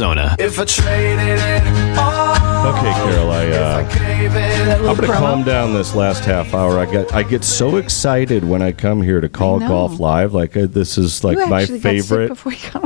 If I traded it all, Okay, Carol, I'm going to calm down this last half hour. I get so excited when I come here to call golf live. Like this is like my favorite,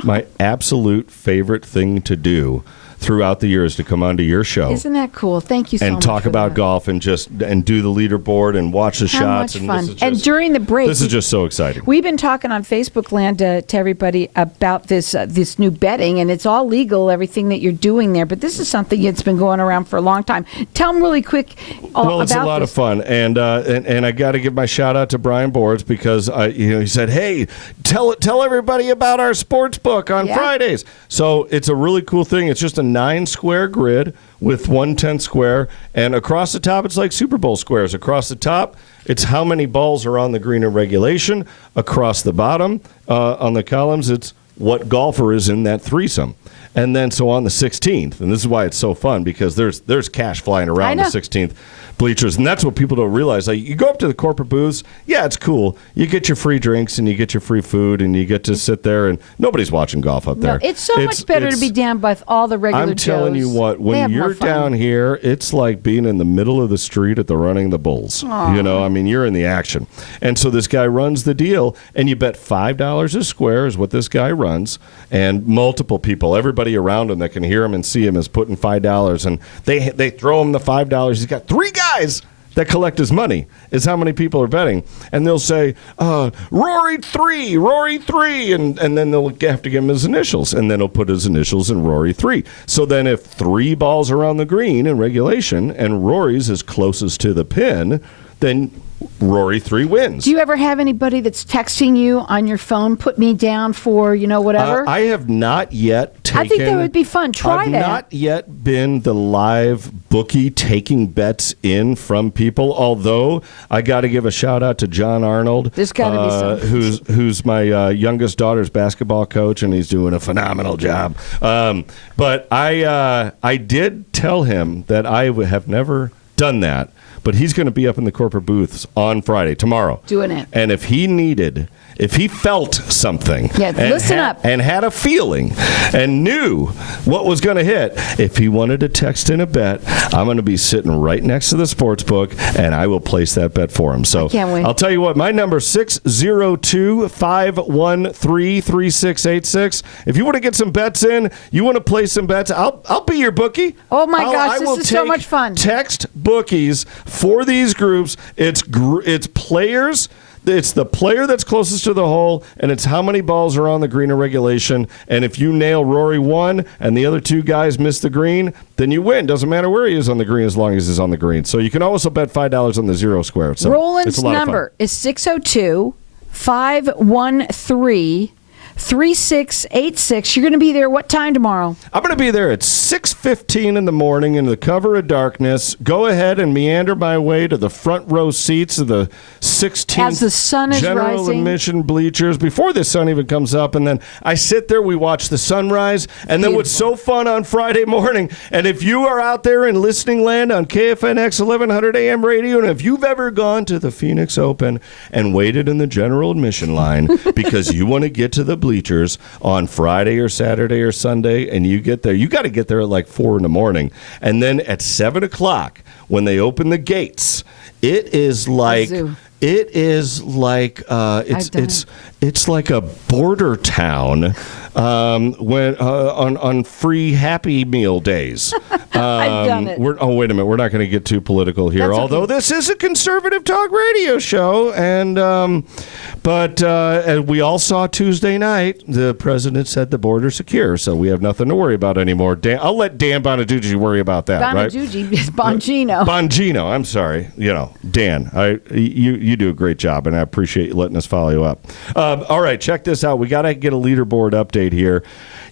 my absolute favorite thing to do throughout the years, to come onto your show. Isn't that cool? Thank you so much. And talk about that. golf and do the leaderboard and watch the shots. How much fun. And during the break. This is just so exciting. We've been talking on Facebook land to everybody about this new betting, and it's all legal, everything that you're doing there. But this is something that's been going around for a long time. Tell them really quick about Well, it's a lot of fun. And I got to give my shout out to Brian Boards because he said, hey, tell everybody about our sports book on Fridays. So it's a really cool thing. It's just a 9-square grid with 1/10 square, and across the top it's like Super Bowl squares. Across the top it's how many balls are on the green in regulation. Across the bottom on the columns it's what golfer is in that threesome. And then so on the 16th, and this is why it's so fun, because there's cash flying around the 16th bleachers, and that's what people don't realize. Like, you go up to the corporate booths, it's cool. You get your free drinks and you get your free food and you get to sit there, and nobody's watching golf up there. No, it's much better to be down by all the regular I'm telling you what, when you're down here, it's like being in the middle of the street at the Running the Bulls. Aww. You're in the action. And so this guy runs the deal, and you bet $5 a square is what this guy runs, and multiple people, everybody around him that can hear him and see him is putting $5, and they throw him the $5. He's got 3 guys that collect his money, is how many people are betting. And they'll say, Rory 3, and then they'll have to give him his initials, and then he'll put his initials in Rory 3. So then if 3 balls are on the green in regulation and Rory's is closest to the pin, then Rory 3 wins. Do you ever have anybody that's texting you on your phone, put me down for, whatever? I have not yet taken... I think that would be fun. Try that. I've not yet been the live bookie taking bets in from people, although I got to give a shout out to John Arnold. There's got to be some. Who's my youngest daughter's basketball coach, and he's doing a phenomenal job. But I did tell him that I have never done that. But he's going to be up in the corporate booths on Friday, tomorrow. Doing it. And if he felt something. Yeah, listen up. And had a feeling and knew what was going to hit, if he wanted to text in a bet, I'm going to be sitting right next to the sports book, and I will place that bet for him. So I can't wait. I'll tell you what, my number is 602-513-3686. If you want to get some bets in, you want to play some bets, I'll be your bookie. Oh, my gosh, this is so much fun. Text bookies for these groups. It's players. It's the player that's closest to the hole, and it's how many balls are on the green in regulation. And if you nail Rory 1 and the other 2 guys miss the green, then you win. Doesn't matter where he is on the green as long as he's on the green. So you can also bet $5 on the 0 square. So Roland's number is 602-513-3686. You're going to be there what time tomorrow? I'm going to be there at 6:15 in the morning in the cover of darkness. Go ahead and meander my way to the front row seats of the 16th as the sun is general rising. Admission bleachers before the sun even comes up. And then I sit there, we watch the sunrise. And then what's so fun on Friday morning, and if you are out there in listening land on KFNX 1100 AM radio, and if you've ever gone to the Phoenix Open and waited in the general admission line because you want to get to the bleachers on Friday or Saturday or Sunday, and you get there, you got to get there at like 4 in the morning. And then at 7 o'clock, when they open the gates, it's like it's like a border town when on free Happy Meal days. I've done it. Wait a minute. We're not going to get too political here, That's although okay. this is a conservative talk radio show. And but we all saw Tuesday night, the president said the border's secure, so we have nothing to worry about anymore. I'll let Dan Bonaducci worry about that, right? Bonaducci is Bongino. Bongino, I'm sorry. Dan, you do a great job, and I appreciate you letting us follow you up. All right, check this out. We got to get a leaderboard update here.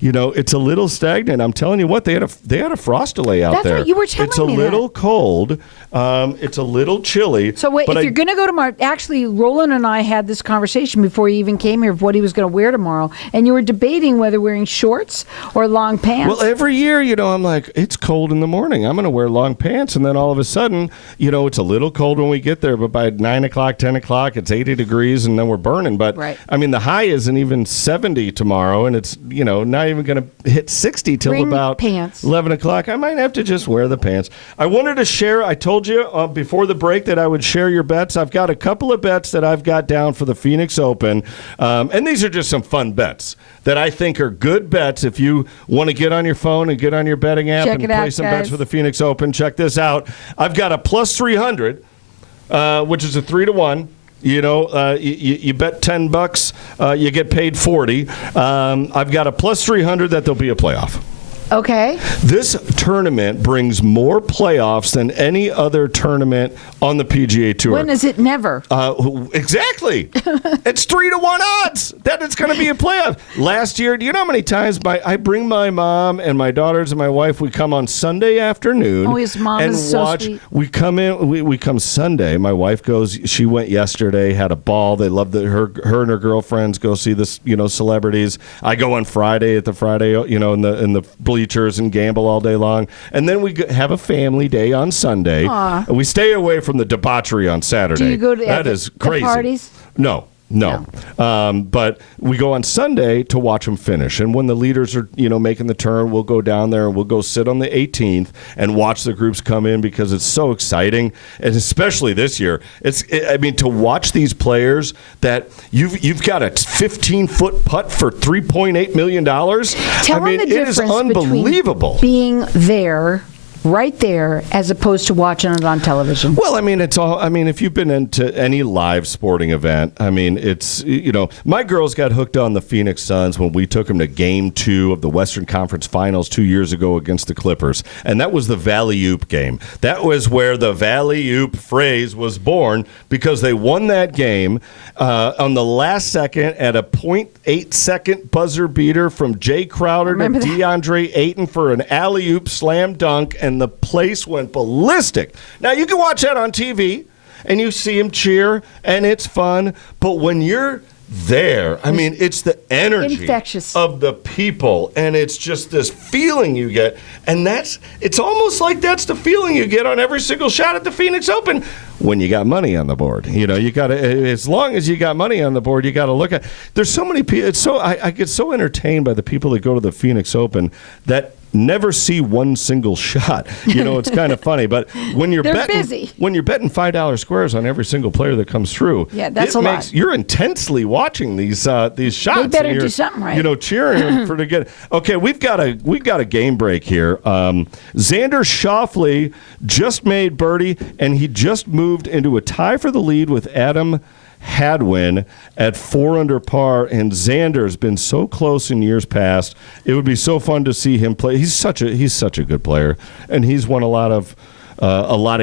It's a little stagnant. I'm telling you what, they had a frost delay out there. That's what you were telling me. It's a little cold. It's a little chilly. So wait, if you're going to go tomorrow, actually, Roland and I had this conversation before he even came here of what he was going to wear tomorrow, and you were debating whether wearing shorts or long pants. Well, every year, I'm like, it's cold in the morning. I'm going to wear long pants, and then all of a sudden, it's a little cold when we get there, but by 9 o'clock, 10 o'clock, it's 80 degrees, and then we're burning. But, right. the high isn't even 70 tomorrow, and it's, not even going to hit 60 till Bring about pants. 11 o'clock. I might have to just wear the pants. I wanted to share, I told you before the break that I would share your bets. I've got a couple of bets that I've got down for the Phoenix Open, and these are just some fun bets that I think are good bets if you want to get on your phone and get on your betting app and play some bets for the Phoenix Open. Check this out. I've got a plus 300, which is a 3-1. You know, you bet $10, you get paid 40. I've got a plus 300 that there'll be a playoff. Okay. This tournament brings more playoffs than any other tournament on the PGA Tour. When is it never? Exactly. It's 3-1 odds that it's going to be a playoff. Last year, do you know how many times I bring my mom and my daughters and my wife, we come on Sunday afternoon. Oh, his mom and is so watch. sweet. We come in, we come Sunday. My wife goes, she went yesterday, had a ball. They love her and her girlfriends go see this, celebrities. I go on Friday at the Friday, in the bleachers and gamble all day long. And then we have a family day on Sunday. Aww. We stay away from the debauchery on Saturday. Do you go to that is crazy. The parties? No. But we go on Sunday to watch them finish. And when the leaders are, making the turn, we'll go down there and we'll go sit on the 18th and watch the groups come in because it's so exciting. And especially this year, to watch these players that you've got a 15-foot putt for $3.8 million. Tell them the it is difference unbelievable. Between being there, right there, as opposed to watching it on television. Well, it's all, if you've been into any live sporting event, it's, my girls got hooked on the Phoenix Suns when we took them to Game 2 of the Western Conference Finals 2 years ago against the Clippers. And that was the Valley-Oop game. That was where the Valley-Oop phrase was born because they won that game on the last second at a 0.8-second buzzer beater from Jay Crowder to DeAndre Ayton for an alley-oop slam dunk, and the place went ballistic. Now, you can watch that on TV, and you see him cheer, and it's fun. But when you're there, it's the energy infectious of the people, and it's just this feeling you get. And it's almost like that's the feeling you get on every single shot at the Phoenix Open when you got money on the board. You got to, as long as you got money on the board, you got to look at. There's so many people. I get so entertained by the people that go to the Phoenix Open that never see one single shot. It's kind of funny, but when you're betting $5 squares on every single player that comes through, that's a lot. You're intensely watching these shots. They better do something right. Cheering for to get. Okay, we've got a game break here. Xander Schauffele just made birdie, and he just moved into a tie for the lead with Adam Hadwin at 4 under par, and Xander's been so close in years past. It would be so fun to see him play. He's such a good player, and he's won a lot of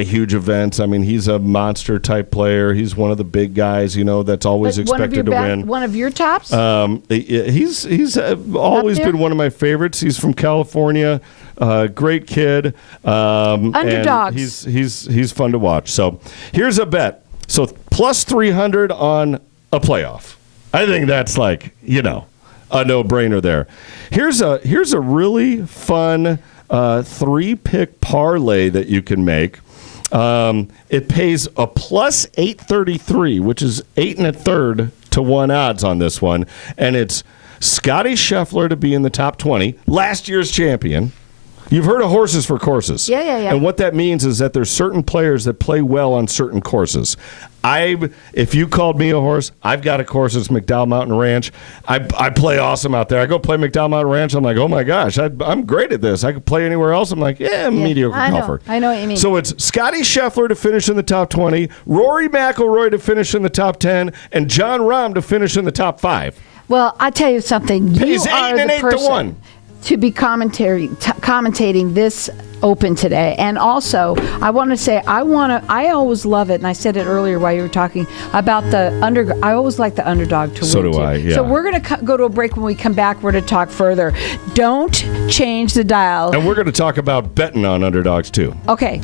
huge events. He's a monster type player. He's one of the big guys, that's always expected to win. One of your tops? He's always been one of my favorites. He's from California. Great kid. Underdogs. And he's fun to watch. So here's a bet. So plus 300 on a playoff. I think that's a no-brainer there. Here's a really fun 3-pick parlay that you can make. It pays a plus 833, which is 8 1/3 to 1 odds on this one, and it's Scotty Scheffler to be in the top 20, last year's champion. You've heard of horses for courses. Yeah. And what that means is that there's certain players that play well on certain courses. If you called me a horse, I've got a course. It's McDowell Mountain Ranch. I play awesome out there. I go play McDowell Mountain Ranch. I'm like, oh my gosh, I'm great at this. I could play anywhere else. I'm like, I'm a mediocre golfer. I know what you mean. So it's Scotty Scheffler to finish in the top 20, Rory McIlroy to finish in the top 10, and John Rahm to finish in the top 5. Well, I'll tell you something. Pays You are 8 and the 8 to person 1. to be commentating this Open today. And also, I want to say, I always love it, and I said it earlier while you were talking about I always like the underdog to win. So do too. I, yeah. So we're going to go to a break. When we come back, we're going to talk further. Don't change the dial. And we're going to talk about betting on underdogs, too. Okay.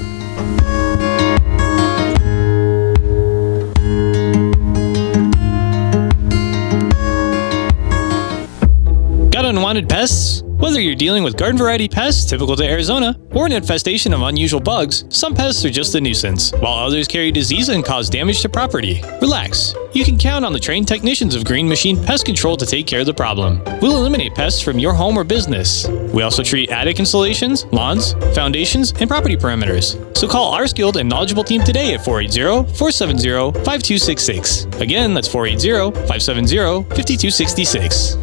Got unwanted pests? Whether you're dealing with garden variety pests typical to Arizona or an infestation of unusual bugs, some pests are just a nuisance, while others carry disease and cause damage to property. Relax. You can count on the trained technicians of Green Machine Pest Control to take care of the problem. We'll eliminate pests from your home or business. We also treat attic installations, lawns, foundations, and property perimeters. So call our skilled and knowledgeable team today at 480-470-5266. Again, that's 480-570-5266.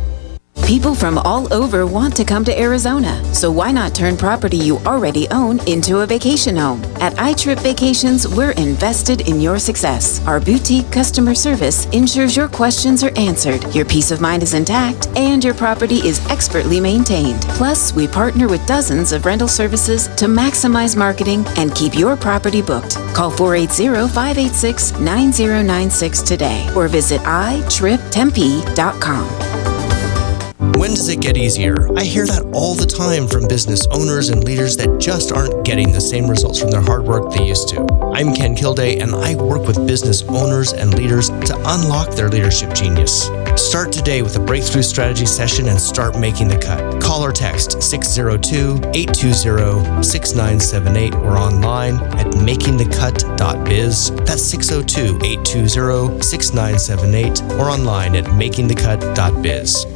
People from all over want to come to Arizona, so why not turn property you already own into a vacation home? At iTrip Vacations, we're invested in your success. Our boutique customer service ensures your questions are answered, your peace of mind is intact, and your property is expertly maintained. Plus, we partner with dozens of rental services to maximize marketing and keep your property booked. Call 480-586-9096 today or visit itriptempe.com. When does it get easier? I hear that all the time from business owners and leaders that just aren't getting the same results from their hard work they used to. I'm Ken Kilday, and I work with business owners and leaders to unlock their leadership genius. Start today with a breakthrough strategy session and start making the cut. Call or text 602-820-6978 or online at makingthecut.biz. That's 602-820-6978 or online at makingthecut.biz.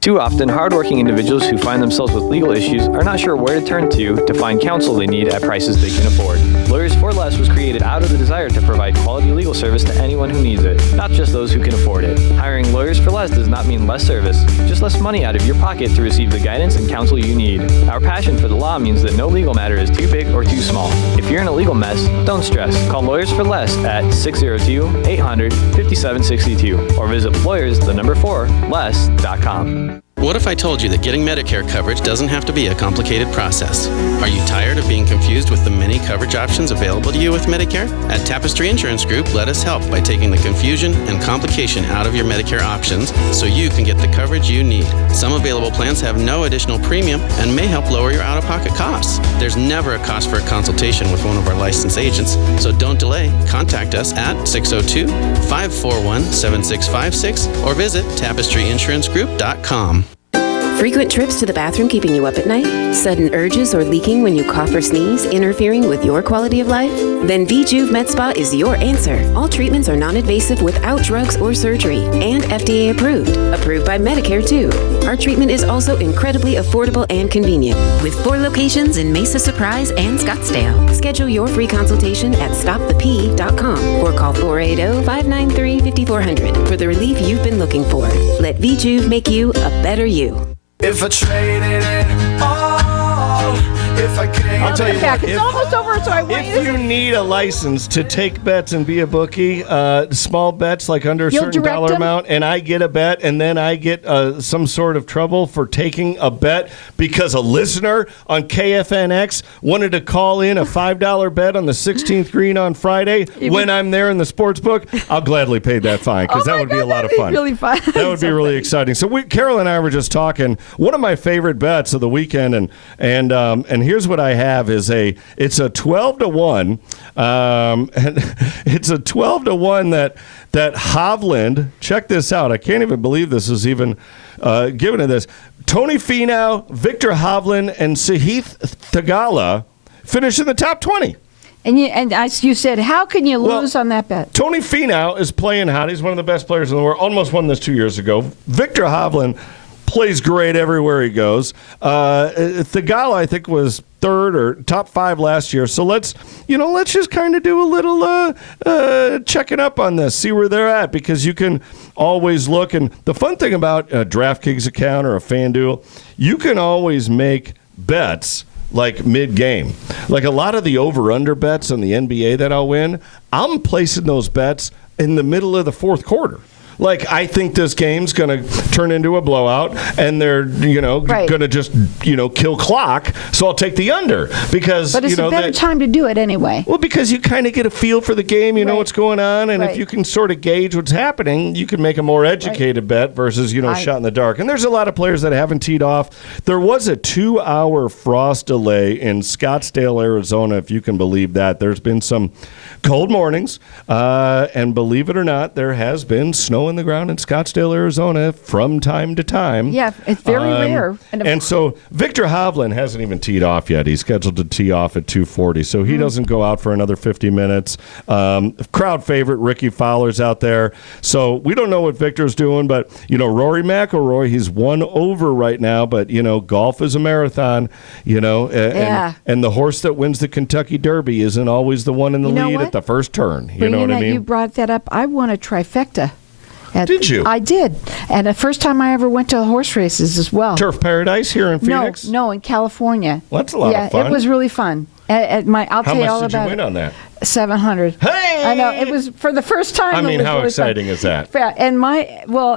Too often, hardworking individuals who find themselves with legal issues are not sure where to turn to find counsel they need at prices they can afford. Lawyers for Less was created out of the desire to provide quality legal service to anyone who needs it, not just those who can afford it. Hiring Lawyers for Less does not mean less service, just less money out of your pocket to receive the guidance and counsel you need. Our passion for the law means that no legal matter is too big or too small. If you're in a legal mess, don't stress. Call Lawyers for Less at 602-800-5762 or visit lawyers4less.com. What if I told you that getting Medicare coverage doesn't have to be a complicated process? Are you tired of being confused with the many coverage options available to you with Medicare? At Tapestry Insurance Group, let us help by taking the confusion and complication out of your Medicare options so you can get the coverage you need. Some available plans have no additional premium and may help lower your out-of-pocket costs. There's never a cost for a consultation with one of our licensed agents, so don't delay. Contact us at 602-541-7656 or visit tapestryinsuranceGroup.com. Frequent trips to the bathroom keeping you up at night? Sudden urges or leaking when you cough or sneeze interfering with your quality of life? Then VJuve Med Spa is your answer. All treatments are non-invasive without drugs or surgery and FDA approved. Approved by Medicare too. Our treatment is also incredibly affordable and convenient with 4 locations in Mesa Surprise and Scottsdale. Schedule your free consultation at stopthep.com or call 480-593-5400 for the relief you've been looking for. Let VJuve make you a better you. If I traded it all, if I can't. I'll tell you Back. what, It's almost over, so I want if you need a license to take bets and be a bookie, small bets like under a You'll certain direct dollar them? amount, and I get a bet, and then I get some sort of trouble for taking a bet because a listener on KFNX wanted to call in a $5 bet on the 16th green on Friday when I'm there in the sports book, I'll gladly pay that fine because that would be a lot of fun. Really fun. That would be really exciting. So Carol and I were just talking. One of my favorite bets of the weekend, and here's what I have is it's a 12-1, and it's a 12-1 that Hovland. Check this out. I can't even believe this is even given to this. Tony Finau, Victor Hovland, and Sahith Theegala finish in the top 20. And as you said, how can you lose on that bet? Tony Finau is playing hot. He's one of the best players in the world. Almost won this 2 years ago. Victor Hovland plays great everywhere he goes. Theegala, I think, was third or top 5 last year. So let's just kind of do a little checking up on this, see where they're at, because you can always look. And the fun thing about a DraftKings account or a FanDuel, you can always make bets like mid-game. Like a lot of the over-under bets on the NBA that I'll win, I'm placing those bets in the middle of the fourth quarter. Like, I think this game's going to turn into a blowout, and they're, Right. going to just, kill clock. So I'll take the under because, But it's a better time to do it anyway. Well, because you kind of get a feel for the game, you know Right. what's going on, and Right. if you can sort of gauge what's happening, you can make a more educated bet versus, shot in the dark. And there's a lot of players that haven't teed off. There was a 2-hour frost delay in Scottsdale, Arizona, if you can believe that. There's been some cold mornings, and believe it or not, there has been snow in the ground in Scottsdale, Arizona from time to time. Yeah, it's very rare. And so Victor Hovland hasn't even teed off yet. He's scheduled to tee off at 2:40, so he doesn't go out for another 50 minutes. Crowd favorite Ricky Fowler's out there. So we don't know what Victor's doing, but, Rory McIlroy, he's 1 over right now, but, golf is a marathon, and the horse that wins the Kentucky Derby isn't always the one in the lead at the first turn. You know what I mean? You brought that up. I won a trifecta. Did you? I did. And the first time I ever went to horse races as well. Turf Paradise here in Phoenix? No, in California. Well, that's a lot of fun. Yeah, it was really fun. I'll tell you all about it. How much did you win on that? 700. Hey! I know. It was for the first time. I mean, how really exciting is that? And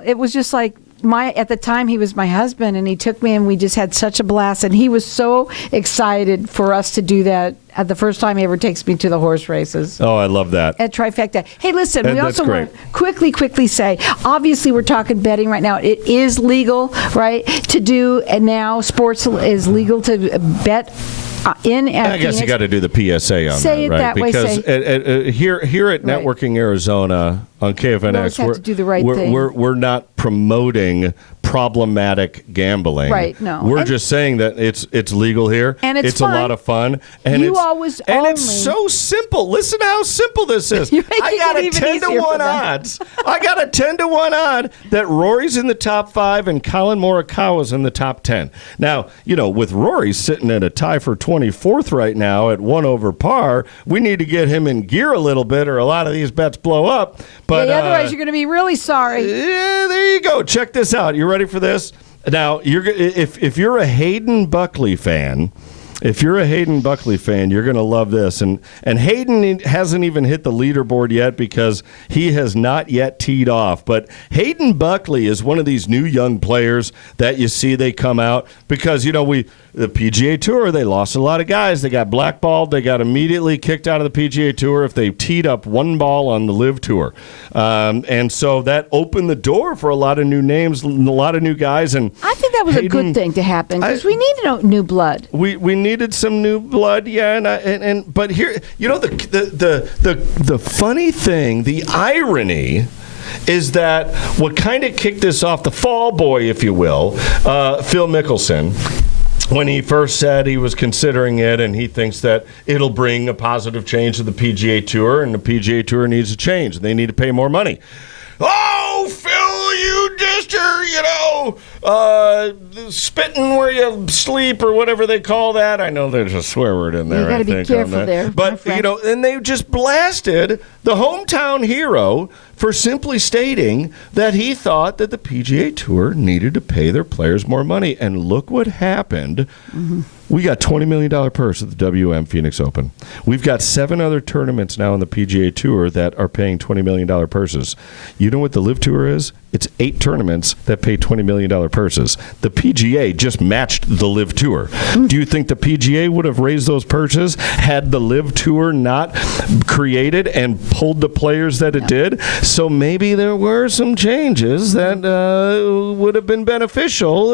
it was just like, at the time he was my husband, and he took me, and we just had such a blast, and he was so excited for us to do that at the first time he ever takes me to the horse races. Oh, I love that. At Trifecta. Hey, listen, we that's also want to quickly say, obviously we're talking betting right now. It is legal, right, to do, and now sports is legal to bet in at I guess Phoenix. you got to do the PSA on Say that, it right? that way, Because here at Networking Arizona on KFNX, have to do the right thing. we're not promoting problematic gambling. Right, no. We're just saying that it's legal here. And it's a fun. lot of fun. And it's so simple. Listen how simple this is. I got a 10-to-1 odds. I got a 10-to-1 odd that Rory's in the top 5 and Colin Morikawa's in the top 10. Now, with Rory sitting at a tie for 24th right now at 1 over par, we need to get him in gear a little bit or a lot of these bets blow up. But otherwise you're going to be really sorry. Yeah, there you go. Check this out. You ready for this? Now, if you're a Hayden Buckley fan, you're going to love this. And Hayden hasn't even hit the leaderboard yet because he has not yet teed off. But Hayden Buckley is one of these new young players that you see they come out because, the PGA Tour, they lost a lot of guys. They got blackballed. They got immediately kicked out of the PGA Tour if they teed up one ball on the Live Tour. And so that opened the door for a lot of new names, a lot of new guys. And I think that was a good thing to happen because we needed new blood. We needed some new blood, yeah. But here, the funny thing, the irony is that what kind of kicked this off, the fall boy, if you will, Phil Mickelson, when he first said he was considering it and he thinks that it'll bring a positive change to the PGA Tour and the PGA Tour needs a change. They need to pay more money. Oh, Phil, you just spitting where you sleep or whatever they call that. I know there's a swear word in there. You got to be careful there. But, and they just blasted the hometown hero for simply stating that he thought that the PGA Tour needed to pay their players more money. And look what happened. Mm-hmm. We got $20 million purse at the WM Phoenix Open. We've got 7 other tournaments now on the PGA Tour that are paying $20 million purses. You know what the Live Tour is? It's 8 tournaments that pay $20 million purses. The PGA just matched the Live Tour. Do you think the PGA would have raised those purses had the Live Tour not created and pulled the players that it did? So maybe there were some changes that would have been beneficial.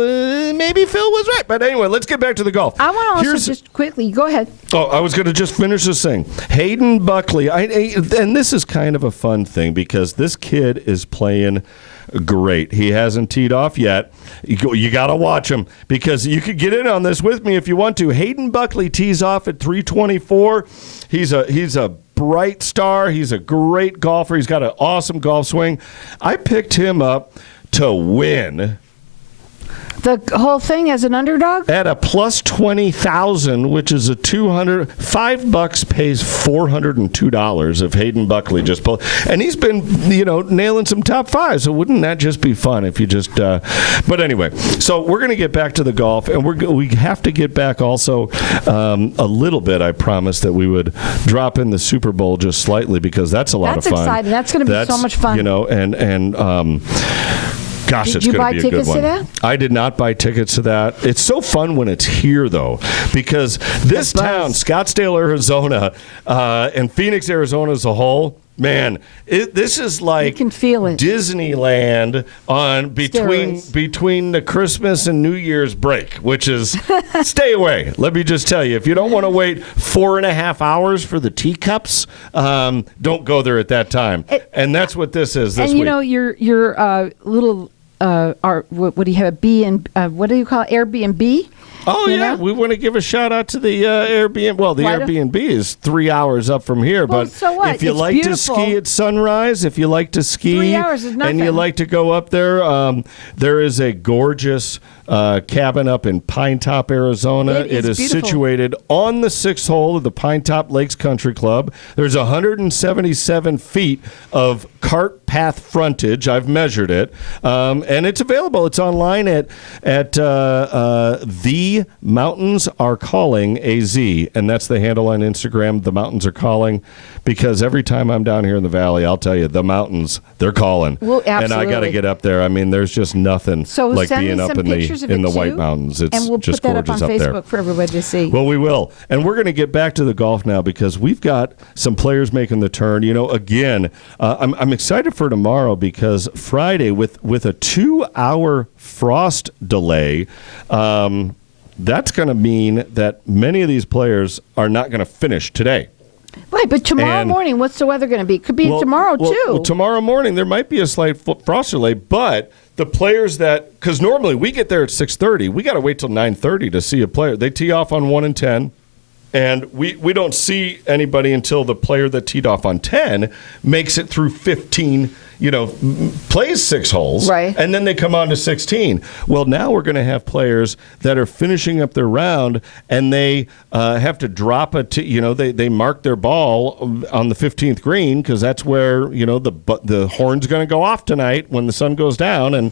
Maybe Phil was right. But anyway, let's get back to the golf. I want to also just quickly, go ahead. Oh, I was going to just finish this thing. Hayden Buckley, and this is kind of a fun thing because this kid is playing great. He hasn't teed off yet. You got to watch him because you could get in on this with me if you want to. Hayden Buckley tees off at 324. He's a bright star. He's a great golfer. He's got an awesome golf swing. I picked him up to win. The whole thing as an underdog? At a plus 20,000, which is a $5 pays $402 if Hayden Buckley just pulled. And he's been, nailing some top 5. So wouldn't that just be fun if you just, but anyway, so we're going to get back to the golf and we have to get back also a little bit. I promised that we would drop in the Super Bowl just slightly because that's a lot of fun. That's exciting. That's going to be so much fun. Gosh, it's going to be a good one. Did you buy tickets to that? I did not buy tickets to that. It's so fun when it's here, though, because this town, Scottsdale, Arizona, and Phoenix, Arizona as a whole, Man, this is like You can feel it. Disneyland on between the Christmas and New Year's break, which is stay away. Let me just tell you, if you don't want to wait 4.5 hours for the teacups, don't go there at that time. And that's what this is this week. And your little what do you have? What do you call it? Airbnb? Oh, yeah. We want to give a shout out to the Airbnb. Well, the Airbnb is 3 hours up from here. Well, but so what? If you It's like beautiful. to ski at sunrise, if you like to ski 3 hours is nothing. and you like to go up there, there is a gorgeous cabin up in Pine Top, Arizona. It is beautiful. situated on the 6th hole of the Pine Top Lakes Country Club. There's 177 feet of cart path frontage. I've measured it. And it's available. It's online at The Mountains Are Calling AZ. And that's the handle on Instagram, The Mountains Are Calling. Because every time I'm down here in the valley, I'll tell you, the mountains, they're calling. Well, and I got to absolutely. get up there. I mean, there's just nothing like send being me up some pictures of in it the White too, Mountains. It's and we'll just put that up gorgeous on up there. Facebook for everybody to see. Well, we will. And we're going to get back to the golf now because we've got some players making the turn. You know, again, I'm excited for tomorrow because Friday, with a 2-hour frost delay, that's going to mean that many of these players are not going to finish today. Right, but tomorrow morning, what's the weather going to be? Could be tomorrow, too. Well, tomorrow morning, there might be a slight frost delay, but the players because normally we get there at 6:30, we got to wait till 9:30 to see a player. They tee off on 1 and 10, and we don't see anybody until the player that teed off on 10 makes it through 15, plays 6 holes, right? And then they come on to 16. Well, now we're going to have players that are finishing up their round, and they have to drop they mark their ball on the 15th green because that's where the horn's going to go off tonight when the sun goes down,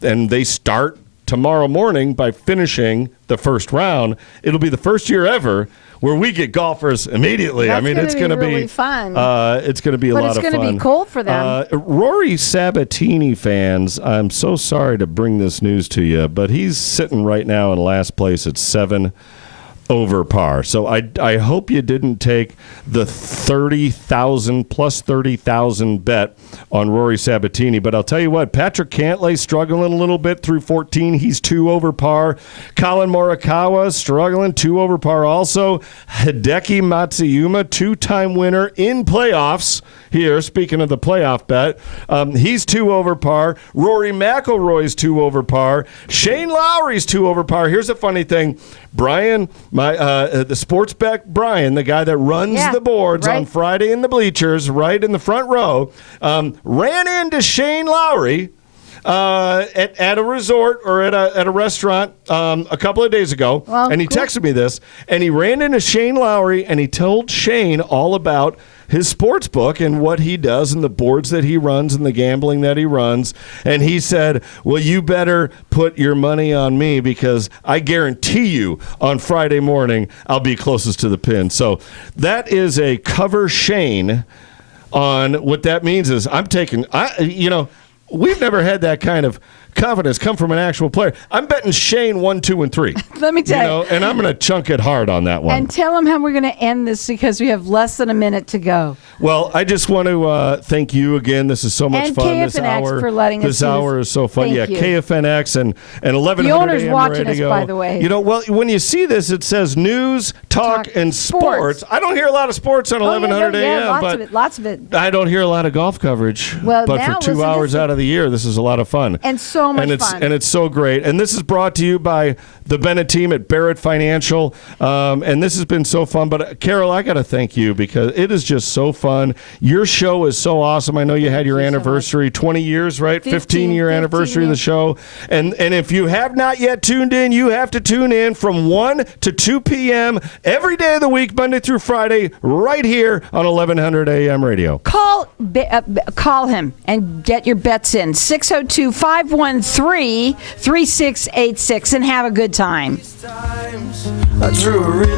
and they start tomorrow morning by finishing the first round. It'll be the first year ever where we get golfers immediately. That's it's going to be really fun. It's going to be a lot of fun. But it's going to be cold for them. Rory Sabatini fans, I'm so sorry to bring this news to you, but he's sitting right now in last place at 7 over par. So I hope you didn't take the 30,000 plus 30,000 bet on Rory Sabatini. But I'll tell you what, Patrick Cantlay struggling a little bit through 14. He's 2 over par. Colin Morikawa struggling, 2 over par also. Hideki Matsuyama, 2-time winner in playoffs here. Speaking of the playoff bet, he's 2 over par. Rory McIlroy's 2 over par. Shane Lowry's 2 over par. Here's a funny thing. Brian, the sports bet Brian, the guy that runs the boards on Friday in the bleachers, right in the front row, ran into Shane Lowry at a resort or at a restaurant a couple of days ago, and he texted me this, and he ran into Shane Lowry, and he told Shane all about his sports book and what he does and the boards that he runs and the gambling that he runs. And he said, well, you better put your money on me because I guarantee you on Friday morning I'll be closest to the pin. So that is a cover Shane on what that means is we've never had that kind of confidence come from an actual player. I'm betting Shane 1, 2, and 3. Let me tell you. And I'm going to chunk it hard on that one. And tell him how we're going to end this because we have less than a minute to go. Well, I just want to thank you again. This is so much fun. KFNX this hour for letting us. This hour is so fun. Thank you. KFNX and 1100 The owner's AM watching radio. us, by the way. Well, when you see this, it says news, talk and sports. I don't hear a lot of sports on 1100 AM, lots of it. I don't hear a lot of golf coverage. Well, but now for 2 hours out of the year, this is a lot of fun. And so much fun. And it's so great. And this is brought to you by the Bennett team at Barrett Financial. And this has been so fun. But, Carol, I got to thank you because it is just so fun. Your show is so awesome. I know you had your anniversary, 20 years, right? 15-year anniversary of the show. And if you have not yet tuned in, you have to tune in from 1 to 2 p.m. every day of the week, Monday through Friday, right here on 1100 AM radio. Call him and get your bets in. 602-513-3686 and have a good time. I drew a really